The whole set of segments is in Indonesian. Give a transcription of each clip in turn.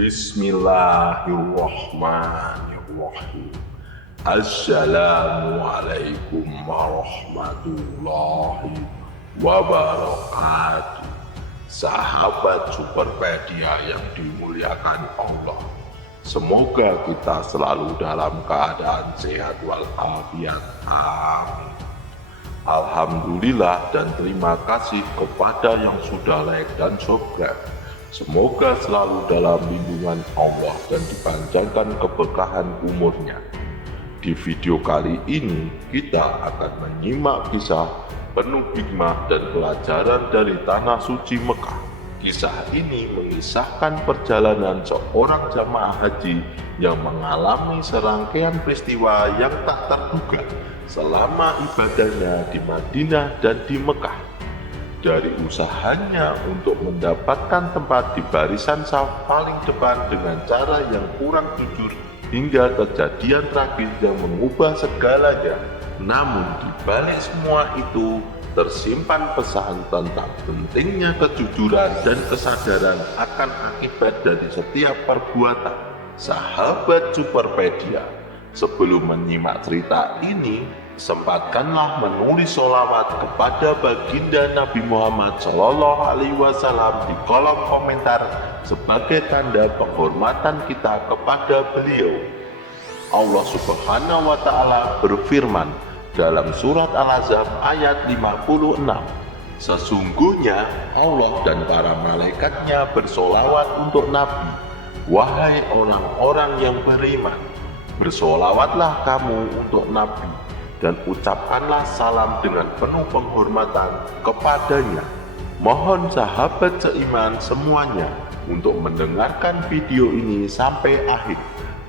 Bismillahirrahmanirrahim. Assalamualaikum warahmatullahi wabarakatuh. Sahabat Superpedia yang dimuliakan Allah, semoga kita selalu dalam keadaan sehat walafiat. Amin. Alhamdulillah dan terima kasih kepada yang sudah like dan subscribe. Semoga selalu dalam lindungan Allah dan dipanjangkan keberkahan umurnya. Di video kali ini kita akan menyimak kisah penuh hikmah dan pelajaran dari Tanah Suci Mekah. Kisah ini mengisahkan perjalanan seorang jamaah haji yang mengalami serangkaian peristiwa yang tak terduga selama ibadahnya di Madinah dan di Mekah. Dari usahanya untuk mendapatkan tempat di barisan saf paling depan dengan cara yang kurang jujur hingga kejadian tragis yang mengubah segalanya. Namun di balik semua itu tersimpan pesan tentang pentingnya kejujuran dan kesadaran akan akibat dari setiap perbuatan. Sahabat Superpedia, sebelum menyimak cerita ini, sempatkanlah menulis sholawat kepada baginda Nabi Muhammad SAW di kolom komentar sebagai tanda penghormatan kita kepada beliau. Allah Subhanahu wa Ta'ala berfirman dalam surat Al-Ahzab ayat 56, sesungguhnya Allah dan para malaikatnya bersolawat untuk Nabi. Wahai orang-orang yang beriman, bersolawatlah kamu untuk Nabi dan ucapkanlah salam dengan penuh penghormatan kepadanya. Mohon sahabat seiman semuanya untuk mendengarkan video ini sampai akhir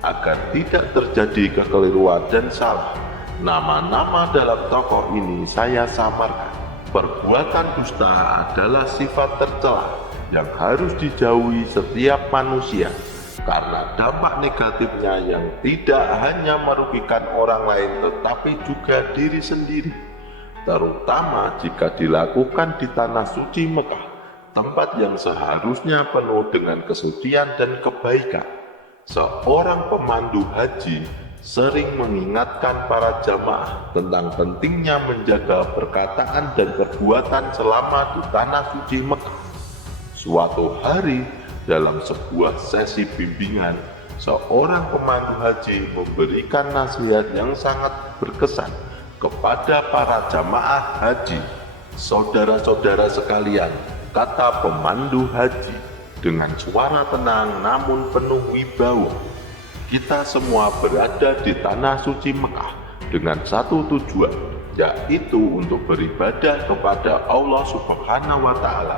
agar tidak terjadi kekeliruan dan salah. Nama-nama dalam tokoh ini saya samarkan. Perbuatan dusta adalah sifat tercela yang harus dijauhi setiap manusia, karena dampak negatifnya yang tidak hanya merugikan orang lain tetapi juga diri sendiri, terutama jika dilakukan di Tanah Suci Mekah, tempat yang seharusnya penuh dengan kesucian dan kebaikan. Seorang pemandu haji sering mengingatkan para jamaah tentang pentingnya menjaga perkataan dan perbuatan selama di Tanah Suci Mekah. Suatu hari, dalam sebuah sesi bimbingan, seorang pemandu haji memberikan nasihat yang sangat berkesan kepada para jamaah haji. Saudara-saudara sekalian, kata pemandu haji dengan suara tenang namun penuh wibawa, kita semua berada di Tanah Suci Mekah dengan satu tujuan, yaitu untuk beribadah kepada Allah Subhanahu wa Ta'ala.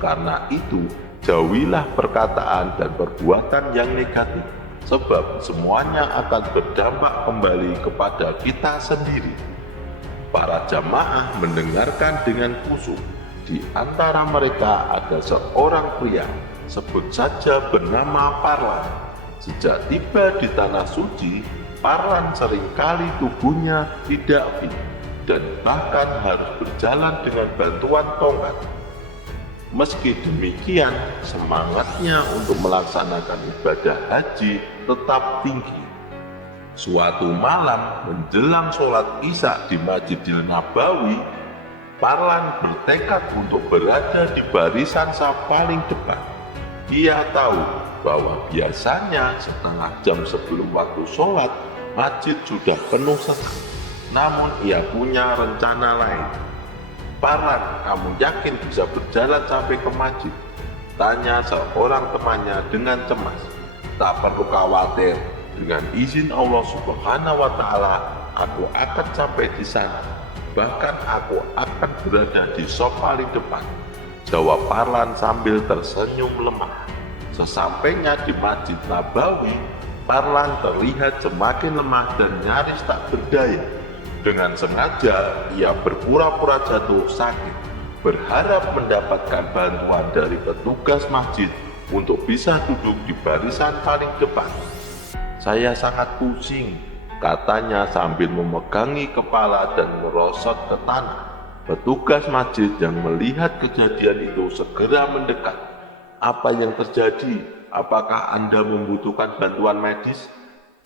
Karena itu, jauhilah perkataan dan perbuatan yang negatif, sebab semuanya akan berdampak kembali kepada kita sendiri. Para jamaah mendengarkan dengan khusyuk. Di antara mereka ada seorang pria, sebut saja bernama Parlan. Sejak tiba di Tanah Suci, Parlan seringkali tubuhnya tidak fit dan bahkan harus berjalan dengan bantuan tongkat. Meski demikian, semangatnya untuk melaksanakan ibadah haji tetap tinggi. Suatu malam menjelang sholat Isya di Masjidil Nabawi, Parlan bertekad untuk berada di barisan saf paling depan. Ia tahu bahwa biasanya setengah jam sebelum waktu sholat, masjid sudah penuh sesak. Namun ia punya rencana lain. Parlan, kamu yakin bisa berjalan sampai ke masjid? Tanya seorang temannya dengan cemas. Tak perlu khawatir, dengan izin Allah Subhanahu wa Ta'ala, aku akan sampai di sana. Bahkan aku akan berada di saf paling depan, jawab Parlan sambil tersenyum lemah. Sesampainya di Masjid Nabawi, Parlan terlihat semakin lemah dan nyaris tak berdaya. Dengan sengaja, ia berpura-pura jatuh sakit, berharap mendapatkan bantuan dari petugas masjid untuk bisa duduk di barisan paling depan. Saya sangat pusing, katanya sambil memegangi kepala dan merosot ke tanah. Petugas masjid yang melihat kejadian itu segera mendekat. Apa yang terjadi? apakah Anda membutuhkan bantuan medis?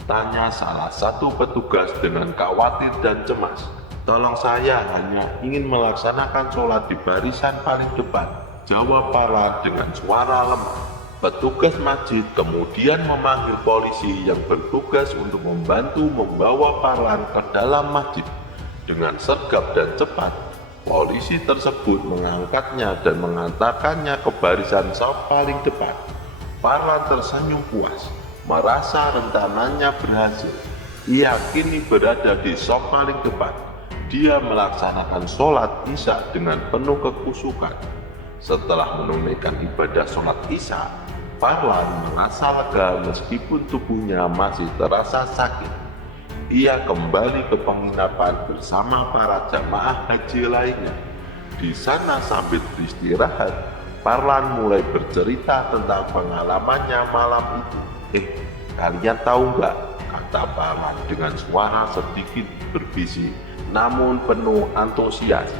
Tanya salah satu petugas dengan khawatir dan cemas. Tolong, saya hanya ingin melaksanakan sholat di barisan paling depan, jawab Parlan dengan suara lemah. Petugas masjid kemudian memanggil polisi yang bertugas untuk membantu membawa Parlan ke dalam masjid. Dengan sergap dan cepat, polisi tersebut mengangkatnya dan mengantarkannya ke barisan saf paling depan. Parlan tersenyum puas, merasa rencananya berhasil. Ia kini berada di saf paling depan. Dia melaksanakan sholat Isya dengan penuh kekusukan. Setelah menunaikan ibadah sholat Isya, Parlan merasa lega meskipun tubuhnya masih terasa sakit. Ia kembali ke penginapan bersama para jamaah haji lainnya. Di sana sambil beristirahat, Parlan mulai bercerita tentang pengalamannya malam itu. Kalian tahu nggak? Kata Parlan dengan suara sedikit berbisik, namun penuh antusias.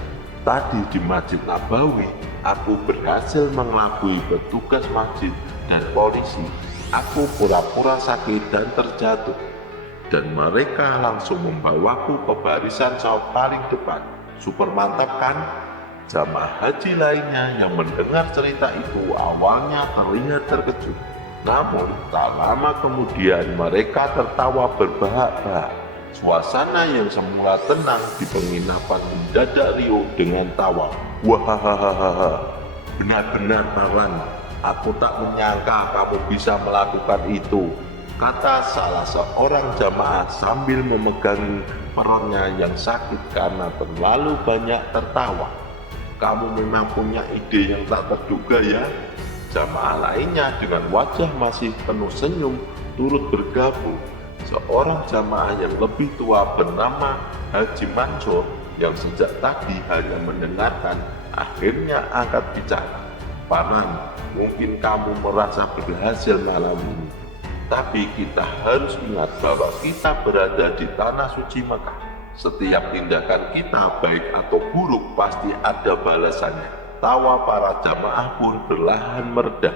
Tadi di Masjid Nabawi, aku berhasil mengelabui petugas masjid dan polisi. Aku pura-pura sakit dan terjatuh, dan mereka langsung membawaku ke barisan saf paling depan. Super mantap kan? Jamaah haji lainnya yang mendengar cerita itu awalnya terlihat terkejut. Namun tak lama kemudian mereka tertawa berbahak-bahak. Suasana yang semula tenang di penginapan mendadak riuh dengan tawa. Wahahaha, benar-benar Parlan, aku tak menyangka kamu bisa melakukan itu, kata salah seorang jamaah sambil memegangi perutnya yang sakit karena terlalu banyak tertawa. Kamu memang punya ide yang tak terduga ya. Jamaah lainnya dengan wajah masih penuh senyum turut bergabung. Seorang jamaah yang lebih tua bernama Haji Mansur yang sejak tadi hanya mendengarkan akhirnya angkat bicara. Parlan, mungkin kamu merasa berhasil malam ini, tapi kita harus ingat bahwa kita berada di tanah suci Mekah. Setiap tindakan kita baik atau buruk pasti ada balasannya. Tawa para jamaah pun perlahan mereda.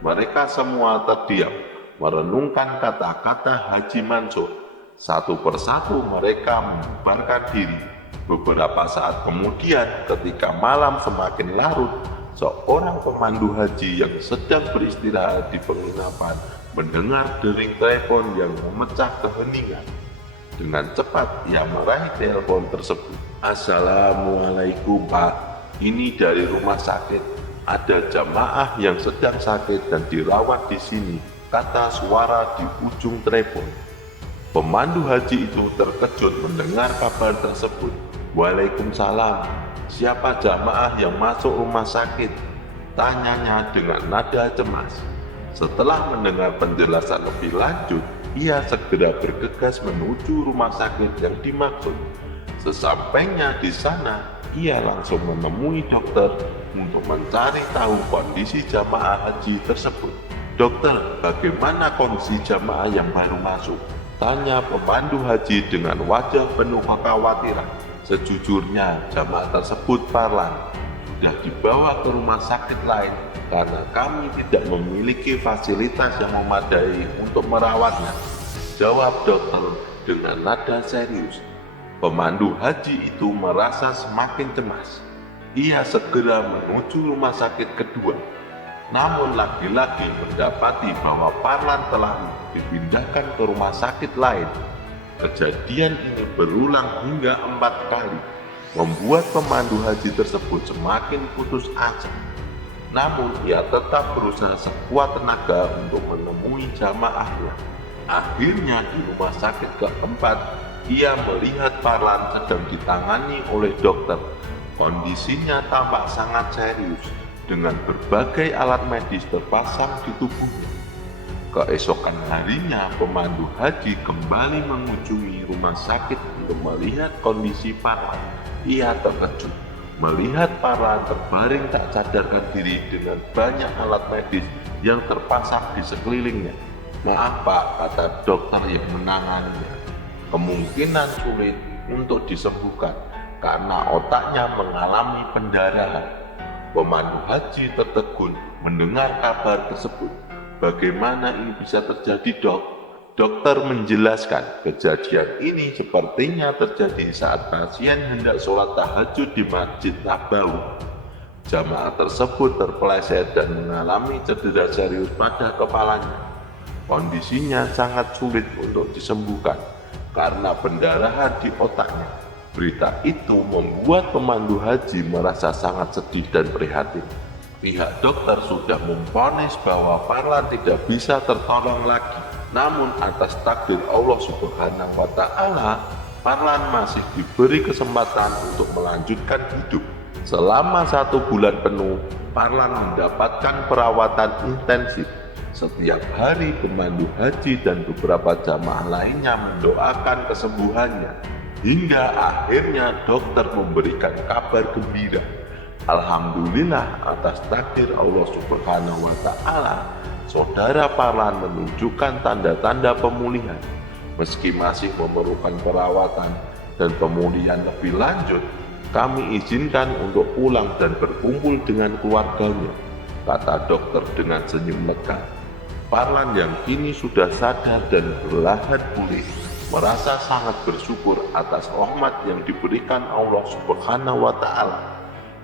Mereka semua terdiam, merenungkan kata-kata Haji Mansur. Satu persatu mereka membubarkan diri. Beberapa saat kemudian, ketika malam semakin larut, seorang pemandu haji yang sedang beristirahat di penginapan mendengar dering telepon yang memecah keheningan. Dengan cepat ia meraih telepon tersebut. Assalamualaikum Pak, ini dari rumah sakit. Ada jamaah yang sedang sakit dan dirawat di sini, kata suara di ujung telepon. Pemandu haji itu terkejut mendengar kabar tersebut. Waalaikumsalam, siapa jamaah yang masuk rumah sakit? Tanyanya dengan nada cemas. Setelah mendengar penjelasan lebih lanjut, ia segera bergegas menuju rumah sakit yang dimaksud. Sesampainya di sana, ia langsung menemui dokter untuk mencari tahu kondisi jamaah haji tersebut. Dokter, bagaimana kondisi jamaah yang baru masuk? Tanya pemandu haji dengan wajah penuh kekhawatiran. Sejujurnya, jamaah tersebut Parlan sudah dibawa ke rumah sakit lain karena kami tidak memiliki fasilitas yang memadai untuk merawatnya, jawab dokter dengan nada serius. Pemandu haji itu merasa semakin cemas. Ia segera menuju rumah sakit kedua, namun lagi-lagi mendapati bahwa Parlan telah dipindahkan ke rumah sakit lain. Kejadian ini berulang hingga 4 kali, membuat pemandu haji tersebut semakin putus asa. Namun ia tetap berusaha sekuat tenaga untuk menemui jamaahnya. Akhirnya di rumah sakit keempat, ia melihat Parlan sedang ditangani oleh dokter. Kondisinya tampak sangat serius, dengan berbagai alat medis terpasang di tubuhnya. Keesokan harinya, pemandu haji kembali mengunjungi rumah sakit untuk melihat kondisi Parlan. Ia terkejut melihat Parlan terbaring tak sadarkan diri dengan banyak alat medis yang terpasang di sekelilingnya. Maaf Pak, kata dokter yang menanganinya, kemungkinan sulit untuk disembuhkan karena otaknya mengalami pendarahan. Pemandu haji tertegun mendengar kabar tersebut. Bagaimana ini bisa terjadi, Dok? Dokter menjelaskan, kejadian ini sepertinya terjadi saat pasien hendak sholat tahajud di Masjid Nabawi. Jamaah tersebut terpeleset dan mengalami cedera serius pada kepalanya. Kondisinya sangat sulit untuk disembuhkan karena pendarahan di otaknya. Berita itu membuat pemandu haji merasa sangat sedih dan prihatin. Pihak dokter sudah memvonis bahwa Farlan tidak bisa tertolong lagi. Namun atas takdir Allah Subhanahu wa Ta'ala, Farlan masih diberi kesempatan untuk melanjutkan hidup. Selama 1 bulan penuh, Farlan mendapatkan perawatan intensif. Setiap hari pemandu haji dan beberapa jamaah lainnya mendoakan kesembuhannya. Hingga akhirnya dokter memberikan kabar gembira. Alhamdulillah atas takdir Allah Subhanahu wa Ta'ala, saudara Farlan menunjukkan tanda-tanda pemulihan. Meski masih memerlukan perawatan dan pemulihan lebih lanjut, kami izinkan untuk pulang dan berkumpul dengan keluarganya, kata dokter dengan senyum lega. Farlan yang kini sudah sadar dan perlahan pulih, merasa sangat bersyukur atas rahmat yang diberikan Allah Subhanahu wa Ta'ala.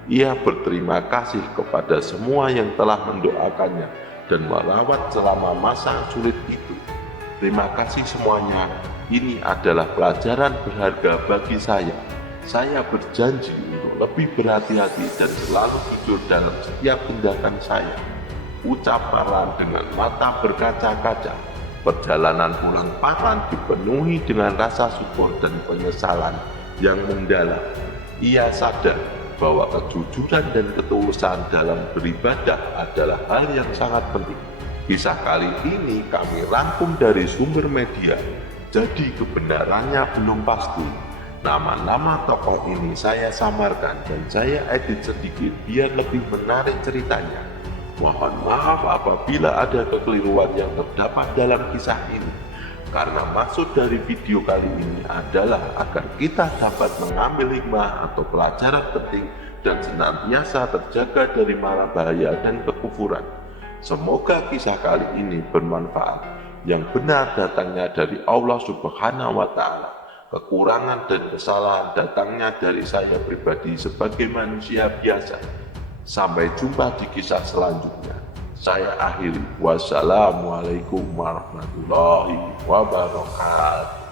Ia berterima kasih kepada semua yang telah mendoakannya dan merawat selama masa sulit itu. Terima kasih semuanya, ini adalah pelajaran berharga bagi saya. Saya berjanji untuk lebih berhati-hati dan selalu jujur dalam setiap tindakan saya, ucap Farlan dengan mata berkaca-kaca. Perjalanan pulang Farlan dipenuhi dengan rasa syukur dan penyesalan yang mendalam. Ia sadar bahwa kejujuran dan ketulusan dalam beribadah adalah hal yang sangat penting. Kisah kali ini kami rangkum dari sumber media, jadi kebenarannya belum pasti. Nama-nama tokoh ini saya samarkan dan saya edit sedikit biar lebih menarik ceritanya. Mohon maaf apabila ada kekeliruan yang terdapat dalam kisah ini, karena maksud dari video kali ini adalah agar kita dapat mengambil hikmah atau pelajaran penting dan senantiasa terjaga dari mara bahaya dan kekufuran. Semoga kisah kali ini bermanfaat. Yang benar datangnya dari Allah Subhanahu wa Ta'ala. Kekurangan dan kesalahan datangnya dari saya pribadi sebagai manusia biasa. Sampai jumpa di kisah selanjutnya. Saya akhiri. Wassalamualaikum warahmatullahi wabarakatuh.